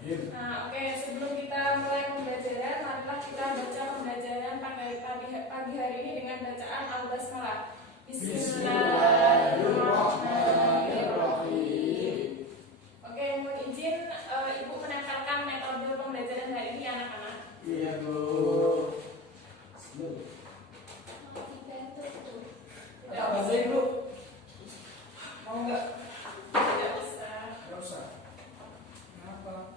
Nah, oke, sebelum kita mulai pembelajaran, marilah kita baca pembelajaran pagi hari ini dengan bacaan Al-Basmalah. Bismillahirrahmanirrahim. Oke, mohon izin Ibu menempelkan metode pembelajaran hari ini anak-anak. Iya, Bu. Tidak Apa sih, Bu? Mau nggak? Tidak usah. Nggak usah. Kenapa?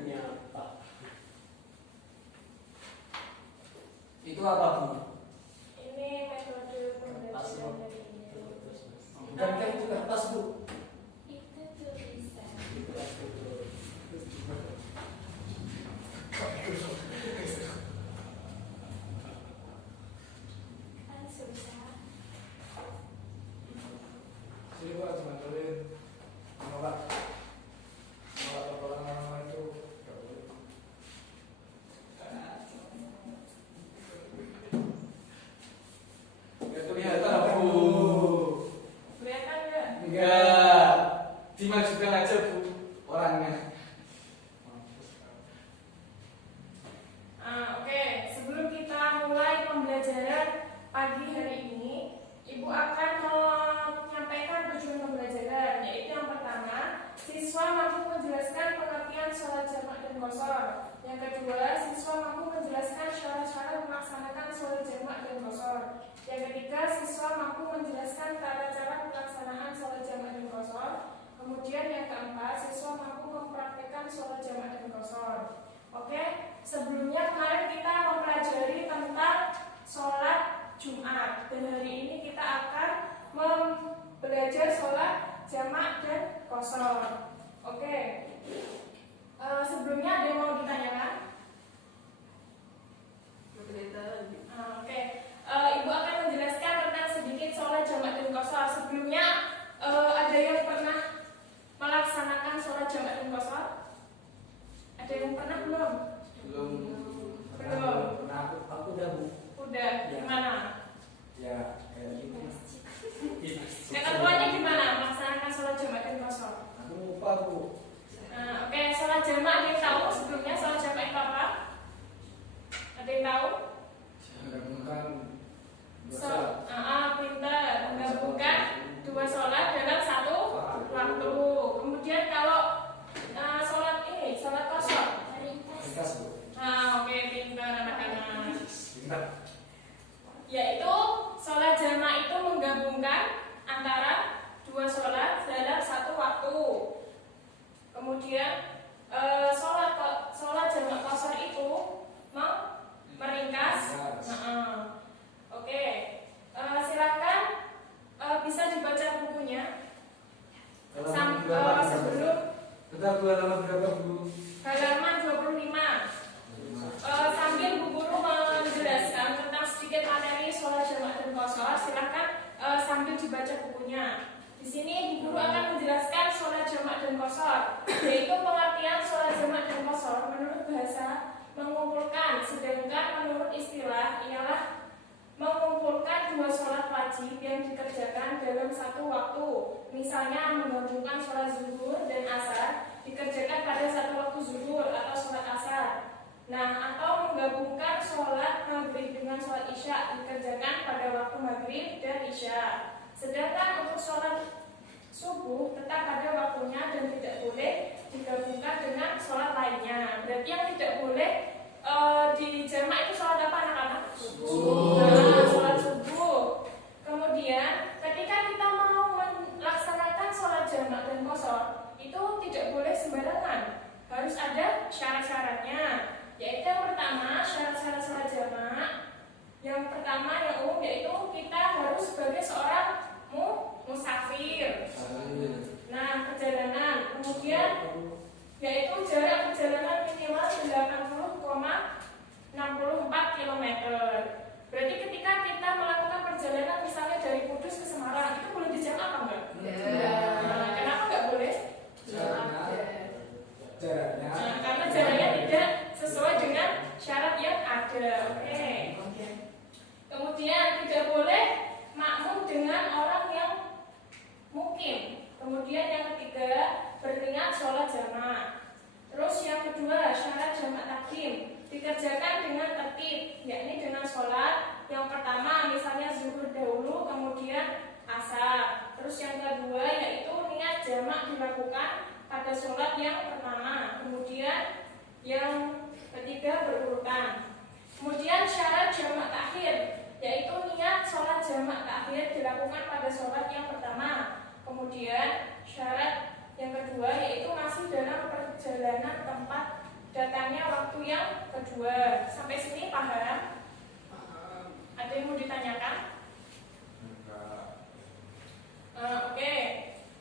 Nyapa. Itu apa, Bu? Ini metode pembelajaran hari ini. Bukankah itu kertas, Bu? Itu tulisan. Itu Kan susah. Sini, Bu, cuma tulis menolak orang itu. Nggak boleh. Nggak kelihatan, Bu. Kelihatan nggak? Enggak. Dimajukan aja, Bu, orangnya. Oke, sebelum kita mulai pembelajaran pagi hari ini, Ibu akan menyampaikan tujuan pembelajaran, yaitu yang pertama, siswa mampu menjelaskan pengertian sholat jamak dan qashar. Yang kedua, siswa mampu menjelaskan syarat-syarat melaksanakan sholat jamak dan qashar. Yang ketiga, siswa mampu menjelaskan cara-cara pelaksanaan sholat jamak dan qashar. Kemudian yang keempat, siswa mampu mempraktikkan sholat jamak dan qashar. Oke, sebelumnya kemarin kita mempelajari tentang sholat Jumat, dan hari ini kita akan belajar sholat jamak dan qashar. Oke, sebelumnya ada yang mau ditanyakan? Oke, Ibu akan menjelaskan tentang sedikit sholat jamak dan qashar. Sebelumnya ada yang pernah melaksanakan sholat jamak dan qashar? Ada yang pernah belum? Belum. Belum. Aku udah, Bu. Udah, Ya. gimana? Ya, kayak gitu. Ketentuannya gimana melaksanakan sholat jamak dan qashar? Aku lupa, Bu. Oke, sholat jamak ada yang tahu sebelumnya sholat jamak itu apa? Ada yang tahu? Menggabungkan dua sholat. Pintar, menggabungkan dua sholat dalam satu waktu. Kemudian kalau sholat qashar, Ringkas, Bu. oke, pintar anak-anak. Pintar. Yaitu sholat jamak itu menggabungkan antara dua sholat dalam satu waktu. Kemudian sholat jamak qashar itu meringkas. Oke, silakan bisa dibaca bukunya. Sebelum Bentar, Bu, halaman berapa, Bu? halaman 25. Sambil Bu Guru menjelaskan tentang sedikit materi sholat jamak dan qashar, silakan sambil dibaca bukunya. Di sini Bu Guru akan menjelaskan sholat jamak dan qashar, yaitu pengertian sholat jamak dan qashar menurut bahasa mengumpulkan, sedangkan menurut istilah ialah mengumpulkan dua sholat wajib yang dikerjakan dalam satu waktu. Misalnya menggabungkan sholat zuhur dan asar dikerjakan pada satu waktu zuhur atau sholat asar. Nah, atau menggabungkan sholat maghrib dengan sholat isya dikerjakan pada waktu maghrib dan isya. Sedangkan untuk sholat subuh tetap pada waktunya dan tidak boleh digabungkan dengan sholat lainnya. Berarti yang tidak boleh di jamak itu sholat apa anak-anak? Subuh. Sholat subuh. Kemudian ketika kita mau melaksanakan sholat jamak dan qashar itu tidak boleh sembarangan, harus ada syarat-syaratnya. Yaitu yang pertama, syarat-syarat sholat jamak. Yang pertama yang umum yaitu kita harus sebagai seorang musafir. Nah, perjalanan. Kemudian yaitu jarak perjalanan minimal 80,64 km. Berarti ketika kita melakukan perjalanan misalnya dari Kudus ke Semarang, itu boleh dijamak apa enggak? Kenapa enggak boleh? Jaraknya. Karena jaraknya tidak sesuai dengan syarat yang ada. Oke. Kemudian tidak boleh makmum dengan orang yang mukim. Kemudian yang ketiga, berniat sholat jamak. Terus yang kedua, syarat jamak takdim dikerjakan dengan tertib, yakni dengan sholat yang pertama misalnya zuhur dahulu, kemudian asar. Terus yang kedua yaitu niat jamak dilakukan pada sholat yang pertama, kemudian yang ketiga berurutan. Kemudian syarat jamak takhir yaitu niat sholat jamak takhir dilakukan pada sholat yang pertama. Kemudian syarat yang kedua yaitu masih dalam perjalanan tempat datangnya waktu yang kedua. Sampai sini paham? Ada yang mau ditanyakan? Oke.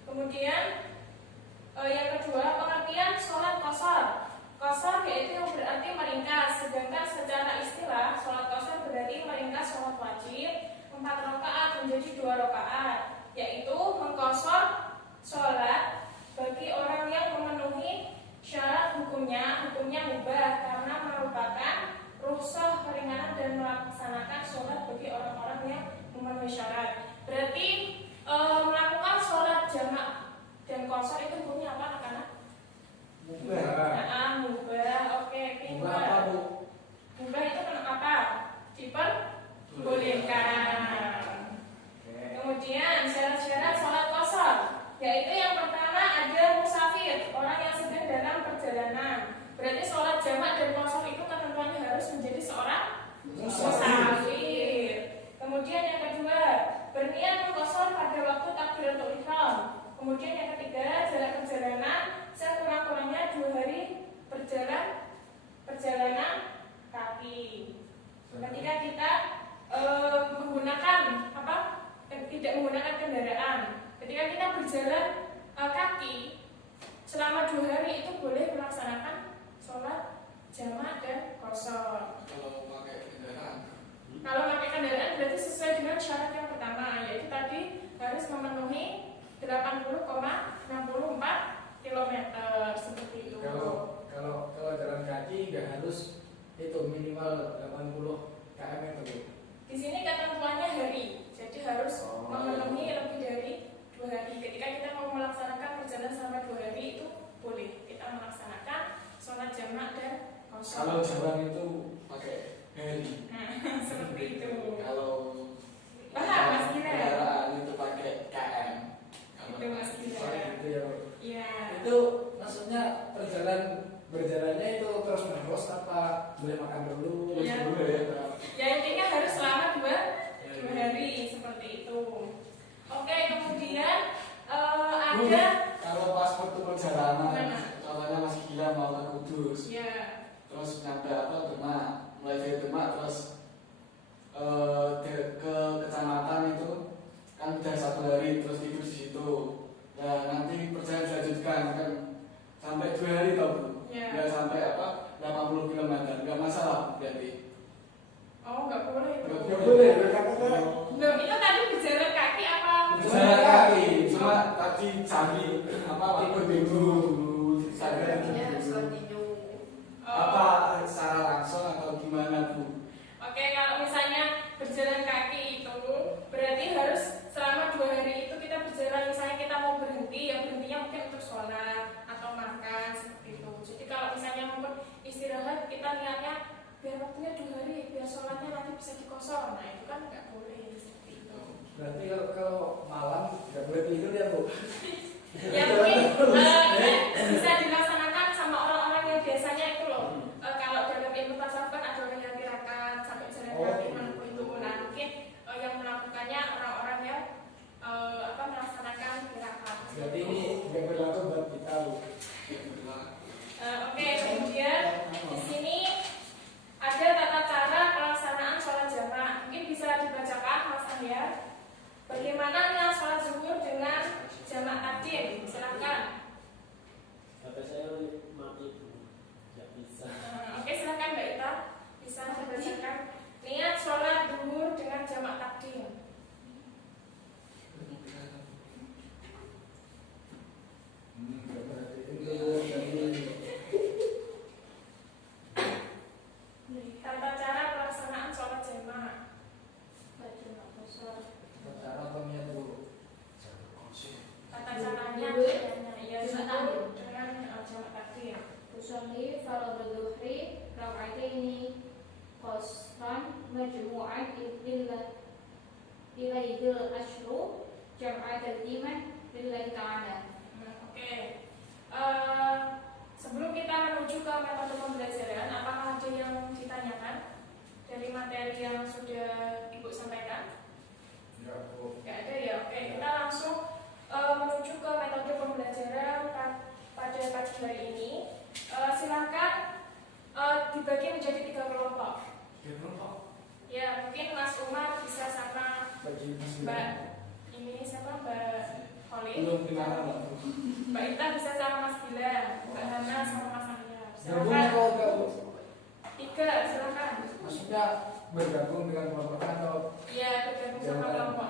Kemudian yang kedua pengertian sholat qashar. Qashar yaitu yang berarti meringkas, sedangkan secara istilah sholat qashar berarti meringkas sholat wajib 4 rakaat menjadi 2 rakaat, yaitu mengqashar sholat bagi orang yang memenuhi syarat hukumnya mubah karena merupakan rukhsah keringanan dan melaksanakan sholat bagi orang-orang yang memenuhi syarat. Berarti melakukan sholat jamak dan qashar itu hukumnya apa anak-anak? Mubah. Mubah. Oke, Mubah apa, Bu? Mubah itu apa? Diperbolehkan. Kemudian syarat-syarat sholat qashar yaitu yang pertama ada musafir, orang yang sedang dalam perjalanan. Berarti sholat jamak dan qashar itu ketentuannya harus menjadi seorang musafir. Kemudian yang kedua, berniat mengqashar pada waktu takbiratul ihram. Kemudian yang ketiga, jarak perjalanan sekurang-kurangnya 2 hari perjalanan kaki. Ketika kita menggunakan tidak menggunakan kendaraan, ketika kita berjalan kaki selama 2 hari itu boleh melaksanakan sholat jamak dan qashar. Kalau pakai kendaraan berarti sesuai dengan syarat yang pertama, yaitu tadi harus memenuhi 80,64 km seperti itu. Kalau jalan kaki nggak harus itu minimal 80 km itu. Di sini ketentuannya hari, jadi harus memenuhi lebih dari 2 hari. Ketika kita mau melaksanakan perjalanan selama 2 hari itu boleh kita melaksanakan sholat jamak dan qashar. Kalau jalan itu pakai hari. Seperti itu. Kalau Paham Mas Gira? kendaraan itu pakai KM. Itu Mas Gira. Gitu ya. Iya. Itu maksudnya berjalannya itu terus menerus apa boleh makan dulu? Iya. Dulu ya. Ya intinya harus selama 2 hari seperti itu. Oke, kemudian ada Kalau pas waktu perjalanan, Gimana? contohnya masih gila mau ke Kudus, ya terus nyampe Demak, mulai dari Demak terus ke kecamatan itu kan udah 1 hari terus tidur di situ. Ya nanti perjalanan dilanjutkan kan sampai 2 hari tau Bu. Ya. Nggak sampai 80 km, nggak masalah berarti. Oh, nggak boleh itu. Nggak boleh, berkata-kata. Loh, itu tadi berjalan kaki apa? Berjalan kaki, cuma tadi cari tidur sadar apa secara langsung atau gimana Bu? Oke, kalau misalnya berjalan kaki itu berarti harus selama 2 hari itu kita berjalan. Misalnya kita mau berhenti, ya berhentinya mungkin untuk sholat atau makan seperti itu. Jadi kalau misalnya mau istirahat, kita niatnya biar waktunya 2 hari, biar sholatnya nanti bisa dikosong. Nah itu kan nggak boleh seperti itu. Berarti kalau malam nggak boleh tidur ya Bu? Ya mungkin bisa dilaksanakan sama orang-orang yang biasanya itu loh. Kalau dalam ilmu tasawuf kan ada orang yang tirakat sampai jalan kaki menempuh itu. Nah mungkin yang melakukannya orang-orang yang melaksanakan tirakat. Berarti ini nggak berlaku buat kita Bu. Oke, kemudian di sini ada tata cara pelaksanaan sholat jamak. Mungkin bisa dibacakan Mas Arya. Bagaimana niat sholat zuhur dengan jamak takdim? Silakan. Kata saya mati Bu, nggak bisa. Oke, silakan Mbak Ita. Bisa dibacakan niat sholat zuhur dengan jamak takdim. Tata cara pelaksanaan sholat jamak. Tata caranya. Banyak Zuhur ya zuhur dengan jamak takdim. usolli fardhu dhuhri raka'ataini qasran majmu'an ilaihil asyru jam'a taqdiman lillahi ta'ala. Oke. Sebelum kita menuju ke metode pembelajaran, apakah ada yang ditanyakan dari materi yang sudah Ibu sampaikan? Tidak ada ya. Oke, kita langsung menuju ke metode pembelajaran pada pagi hari ini. Silakan dibagi menjadi 3 kelompok. Ya, mungkin Mas Umar bisa sama Mbak ini siapa, Mbak Holly. Belum kenalan Mbak. Mbak Ita bisa sama Mas Gilang, Mbak Hana sama Mas Amir. Gabung Silakan. atau gabung? 3, silakan. Maksudnya bergabung dengan kelompok atau Iya, bergabung sama kelompok.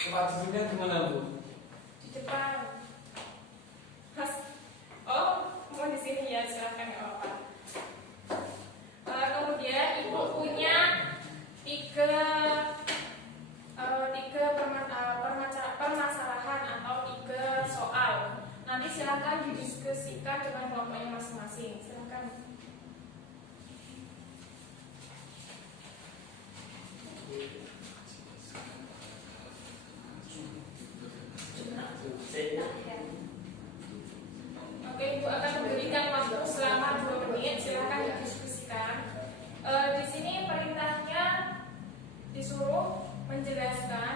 Tempat duduknya di mana Bu? Di depan. Mas, oh, mau di sini ya, silakan nggak apa-apa. Kemudian Ibu punya tiga permasalahan atau 3 soal. Nanti silakan didiskusikan dengan kelompoknya masing-masing. Silakan. Oke, Ibu akan memberikan waktu selama 2 menit. Silakan didiskusikan. Di sini perintahnya disuruh menjelaskan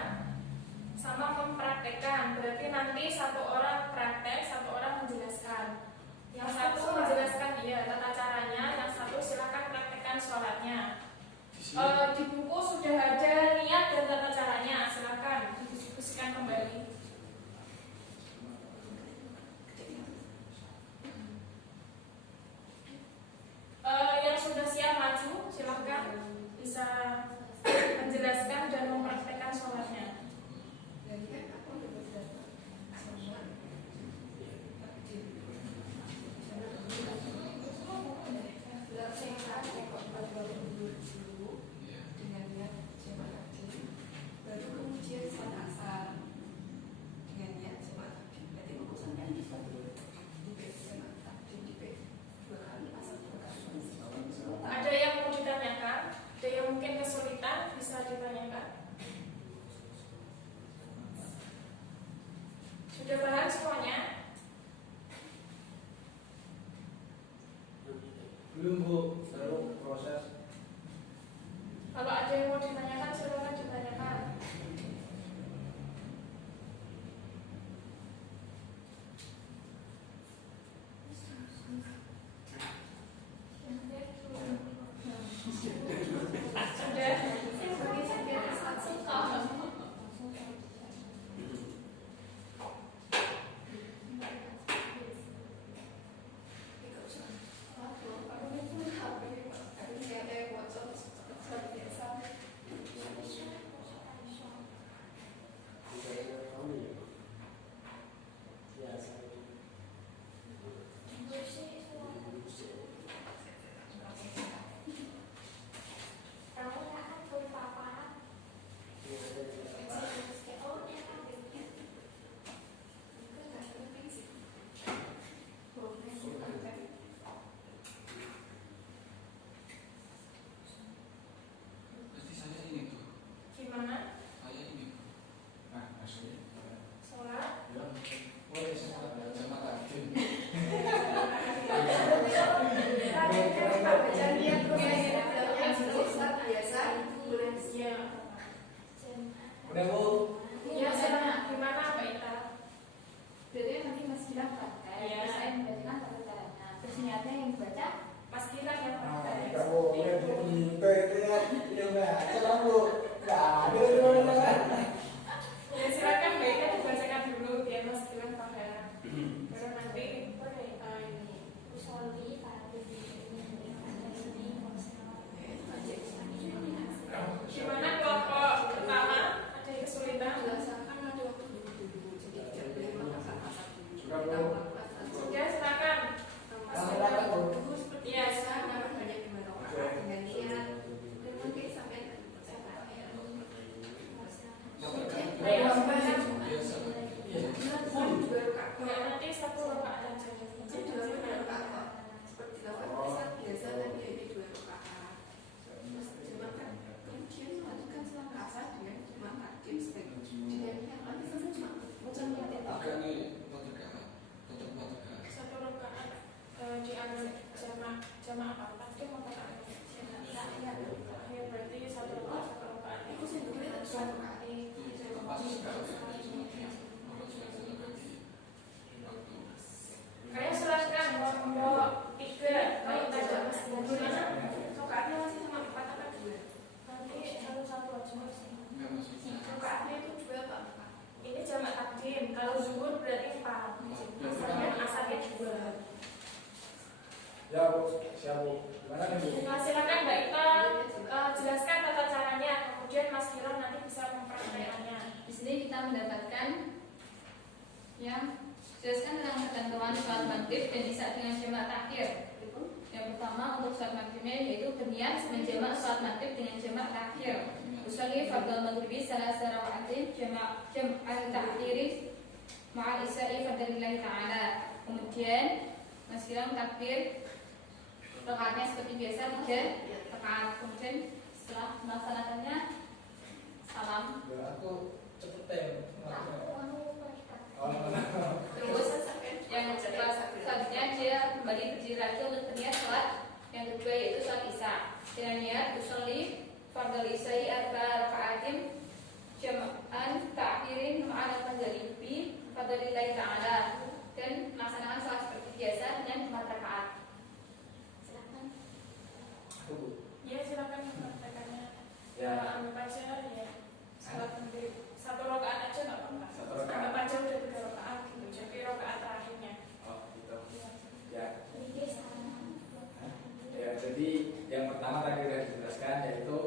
sama mempraktekkan. Berarti nanti 1 orang praktek, 1 orang menjelaskan. Yang satu menjelaskan tata caranya, yang satu silakan praktekkan sholatnya. Di buku sudah ada niat dan tata caranya. Silakan didiskusikan kembali. Yang sudah siap maju, silakan bisa menjelaskan dan mempraktekkan sholatnya. Ada yang mau ditanyakan? Ada yang mungkin kesulitan? Bisa ditanyakan. Sudah paham semuanya? belum Bu, baru proses. Kalau ada yang mau ditanyakan, silakan ditanyakan. Gimana? Nah, maksudnya Sholat? ya, boleh sama takdim. Udah Bu? Ya, silakan. Gimana, Mbak Ita? Berarti nanti Mas Gilang praktek, Iya. terus saya membacakan tata caranya. Terus niatnya yang dibaca Mas Gilang yang Nah, praktek. kita boleh begitu itu ya. Ya baca Bu. Nggak ada gimana kan? Ya, silakan Mbak Ita dibacakan dulu biar Mas Gilang paham. Baru nanti ini usolli fardhu gimana kelompok pertama? Ada yang kesulitan? Sudah Bu. Sudah, silakan. Silakan Bu. Iya, Ayo, Ya Bu, siap Bu. Gimana nih Bu? Nah, silakan Mbak Ita jelaskan tata caranya, kemudian Mas Gilang nanti bisa mempraktekannya. Di sini kita mendapatkan yang jelaskan tentang ketentuan sholat maghrib dan isya dengan jamak takhir. Yang pertama untuk sholat maghribnya yaitu berniat menjamak sholat maghrib dengan jamak takhir. Usolli fardhu maghribi salasa raka'atin jam'an takhiri ma'al isya'i fardhillahi ta'ala. Kemudian Mas Gilang takbir rakaatnya seperti biasa 3 rakaat. Kemudian setelah melaksanakannya salam. Ya aku cepetin. Oh, Terus yang selanjutnya dia kembali berdiri lagi untuk berniat sholat yang kedua yaitu sholat isya. Dengan niat usolli fardhu isya'i arba raka'atin jam'an ta'khirin ma'al fardhillahi fardhillahi ta'ala, dan melaksanakan sholat seperti biasa dengan 4 rakaat. Silakan. Bu. Ya, silakan mempraktekannya. Ya. Anggap aja ya. Sholat maghrib 1 rakaat aja nggak apa-apa. 1 rakaat. Anggap aja udah 3 rakaat gitu. Jadi rakaat terakhirnya. Oh, gitu. Ya. Ya, jadi yang pertama tadi sudah dijelaskan yaitu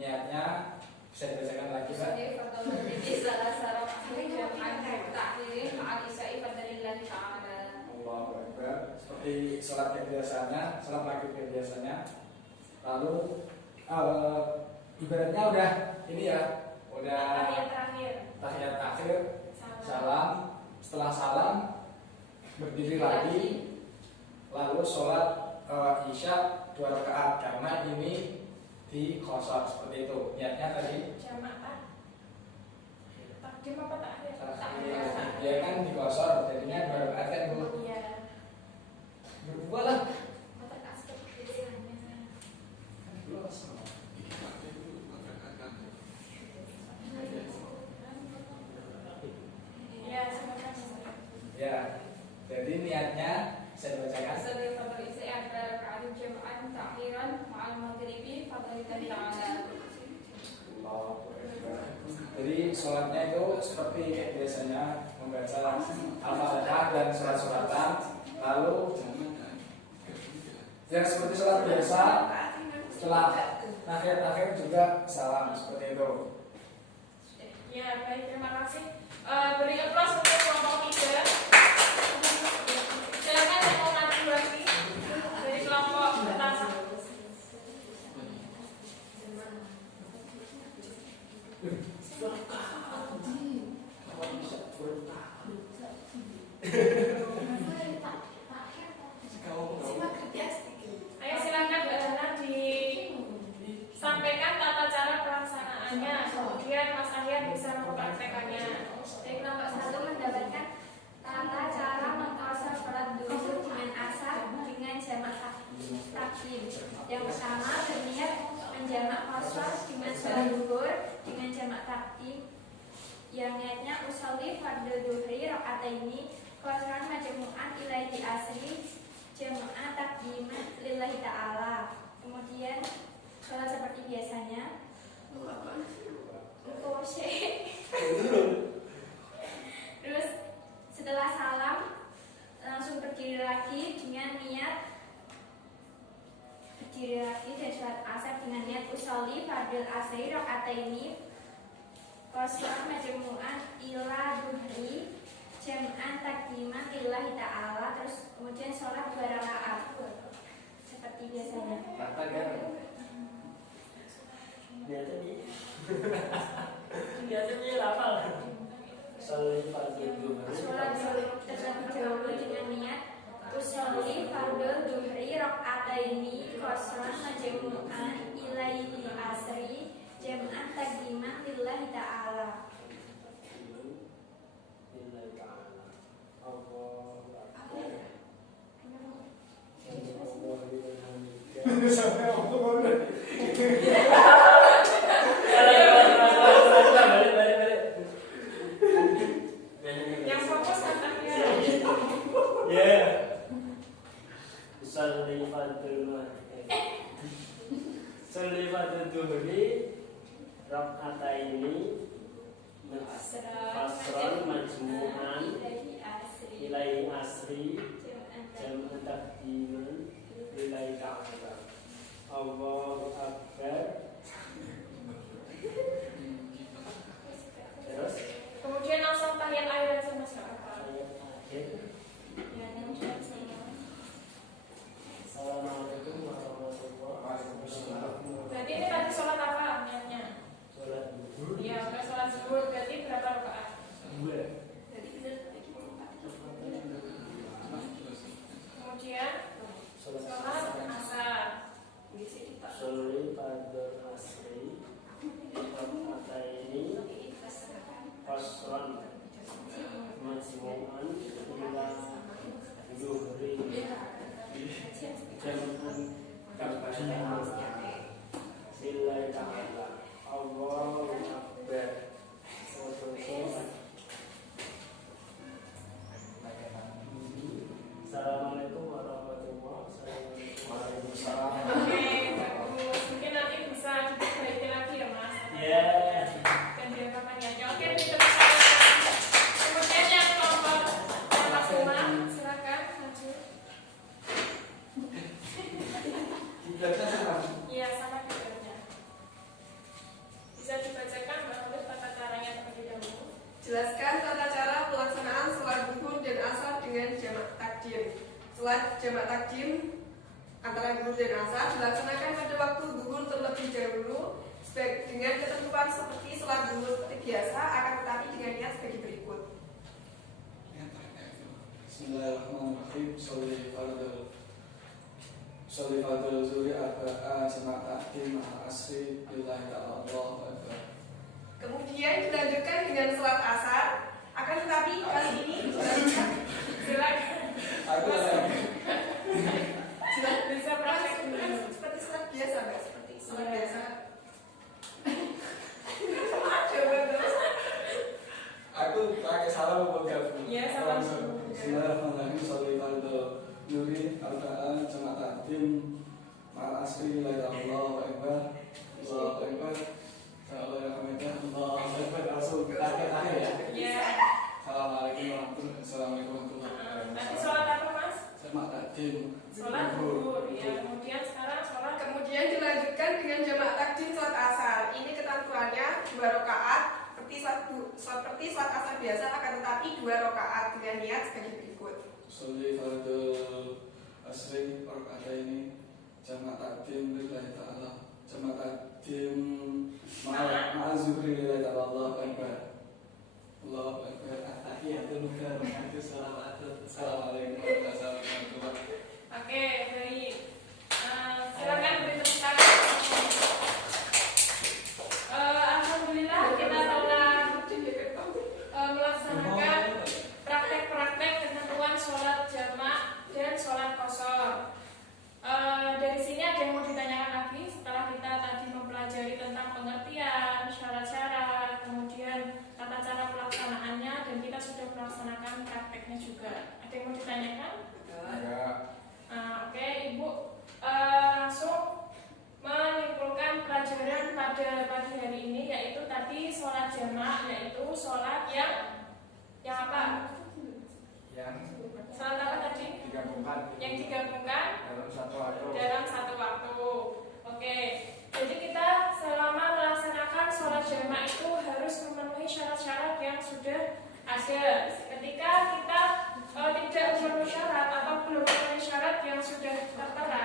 niatnya bisa dibacakan lagi Pak. Usolli fardhu maghribi salasa raka'atin jam'an ta'khirin ma'al isya'i fardhillahi ta'ala. Allahu Akbar. Seperti sholat yang biasanya, sholat maghrib yang biasanya. Lalu ibaratnya udah ini ya, udah Tahiyat terakhir. tahiyat akhir, Salam. salam. Setelah salam berdiri lagi, lalu sholat isya 2 rakaat karena ini di qashar seperti itu. Niatnya tadi Jamak takdim apa takhir? ya kan di qashar jadinya 2 rakaat kan Bu. Iya. Berdua lah. Ya, silakan. Ya. Jadi niatnya saya bacakan. Usolli fardhu isya'i arba raka'atin jam'an ta'khiran ma'al maghribi fardhillahi ta'ala. Allahu Akbar. Jadi sholatnya itu seperti kayak biasanya membaca Al-Fatihah dan surat-suratan, lalu ya seperti sholat biasa. Setelah akhir-akhir juga salam seperti itu. Ya, baik, terima kasih. Beri aplaus untuk kelompok 3. Silakan yang mau maju lagi dari kelompok pertama. Ayo silakan Mbak Hana disampaikan tata cara pelaksanaannya. Kemudian Mas Ahyan bisa mempraktekannya. Dari kelompok 1 mendapatkan tata cara mengqashar sholat duhur dengan asar dengan jamak takdim. Yang pertama berniat menjamak qashar dengan sholat duhur dengan jamak takdim. Yang niatnya usolli fardhu duhri rakaataini qasran majmu'an ilaihi asri jamaah takdiman lillahi ta'ala. Kemudian sholat seperti biasanya. Terus setelah salam langsung berdiri lagi dengan niat berdiri lagi dan sholat asar dengan niat usolli fardhu asri rakaataini qasran majmu'an ila duhri jam'an takdiman lillahi ta'ala. Terus kemudian sholat 2 rakaat seperti biasanya. Kata kan? Biasanya hafal. Usolli fardhu duhri. Sholat Terlebih dahulu dengan niat usolli fardhu duhri rakaataini qasran majmu'an ilaihi asri jam'an takdiman lillahi ta'ala. Lillahi ta'ala. Allahu Akbar. Sampai Allah. Yang fokus katanya. Ya. Usolli fardhu duhri rakaataini Allahu Akbar. Terus Kemudian langsung tahiyat akhir aja Mas, nggak apa-apa. ayat akhir. Ya, yang sudah selesai. Assalamualaikum warahmatullahi wabarakatuh. Berarti ini tadi sholat apa niatnya? Sholat zuhur. Iya, udah sholat zuhur. Berarti berapa rakaat? Dua. Kemudian Sholat sholat asar. Sholli fardhu asri. Rakaataini qasran. Majmu'an ila zuhri. Jam'an lillahi ta'ala. Allahu Akbar. Assalamualaikum warahmatullahi wabarakatuh. Oke, bagus. Mungkin nanti bisa diperbaiki lagi ya Mas. Ya. Dan direkamannya. Oke, diteruskan. Kemudian yang kelompok Mas Umar, silakan maju. Kiblatnya sama. Iya, sama kiblatnya. Bisa dibacakan Mbak Alif tata caranya terlebih dahulu. Jelaskan tata cara pelaksanaan sholat zuhur dan asar dengan jamak takdim. Sholat jamak takdim antara zuhur dan asar dilaksanakan pada waktu zuhur terlebih dahulu dengan ketentuan seperti sholat zuhur seperti biasa, akan tetapi dengan niat sebagai berikut. Bismillahirrahmanirrahim. Sholli fardhu zuhri arba'a jama'a takdim ma'a asri lillahi ta'ala. Allahu Akbar. Kemudian dilanjutkan dengan sholat asar, akan tetapi kali ini dilanjutkan. Silakan. Aku Bisa praktek dulu. Seperti sholat biasa, nggak seperti sholat Iya. biasa. Coba terus. aku pakai salam apa gabung? Iya, salam. Bismillahirrahmanirrahim. Sholli fardhu zuhri arba'a jama'a takdim ma'a asri lillahi ta'ala. Allahu Akbar. Allahu Akbar. Alhamdulillah. Allahu Akbar. Langsung akhir ya. Iya. Assalamualaikum warahmatullahi Nanti wabarakatuh. sholat apa Mas? Jama'a takdim. Sholat zuhur. Ya, kemudian sekarang sholat. Kemudian dilanjutkan dengan jamak takdim sholat asar. Ini ketentuannya 2 rakaat seperti sholat asar biasa, akan tetapi 2 rakaat dengan niat sebagai berikut. Sholli fardhu asri raka'ataini jama'a takdim lillahi ta'ala. Jama'a takdim ma'a zuhri lillahi ta'ala. Allahu Akbar. Allahu Akbar. At-tahiyatul mubarakatuh. Assalamualaikum warahmatullahi wabarakatuh. Oke, baik. Silakan beri tepuk tangan. Alhamdulillah kita telah melaksanakan praktek-praktek ketentuan sholat jamak dan sholat qashar. Dari sini ada yang mau ditanyakan lagi setelah kita tadi mempelajari tentang pengertian, syarat-syarat, kemudian tata cara pelaksanaannya, dan kita sudah melaksanakan prakteknya juga. Ada yang mau ditanyakan? Enggak. Oke, Ibu langsung menyimpulkan pelajaran pada pagi hari ini, yaitu tadi sholat jamak, yaitu sholat yang apa? Sholat apa tadi? Digabungkan Yang digabungkan dalam satu waktu. dalam satu waktu. Oke, jadi kita selama melaksanakan sholat jamak itu harus memenuhi syarat-syarat yang sudah ada. Ketika kita tidak memenuhi syarat atau belum memenuhi syarat yang sudah tertera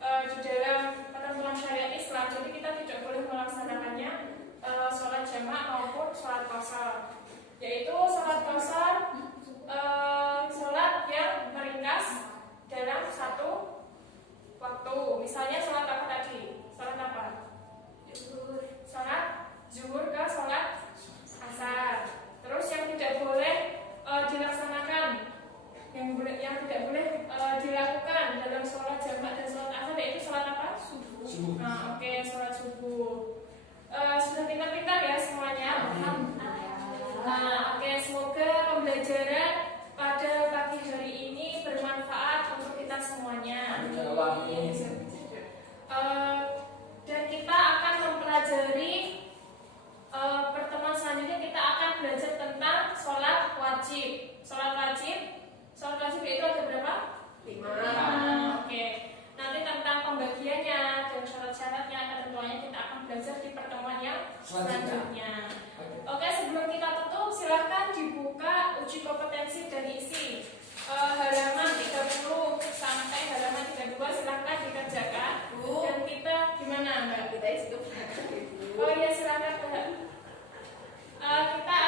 di dalam ketentuan syariat Islam, jadi kita tidak boleh melaksanakannya sholat jamak maupun sholat qashar. Yaitu sholat qashar sholat yang meringkas dalam satu waktu. Misalnya sholat apa tadi? Sholat apa? Sholat zuhur ke sholat asar. Terus yang tidak boleh dilaksanakan, yang tidak boleh dilakukan dalam sholat jamak dan sholat asar, yaitu sholat apa? Subuh. Nah, oke, sholat subuh. Sudah pintar-pintar ya semuanya. Nah, oke, semoga pembelajaran pada pagi hari ini bermanfaat untuk kita semuanya. Dan kita akan mempelajari pertemuan selanjutnya, kita akan belajar tentang sholat wajib. Sholat wajib itu ada berapa? 5. Oke. Nanti tentang pembagiannya dan syaratnya, ketentuannya kita akan belajar di pertemuan yang Selanjutnya. selanjutnya. Oke. Oke, sebelum kita tutup, silahkan dibuka uji kompetensi dan isi halaman 30 sampai halaman 32, silahkan dikerjakan. Bu. Dan kita gimana Mbak? Kita isi tuh. Oh iya, silahkan Mbak. Kita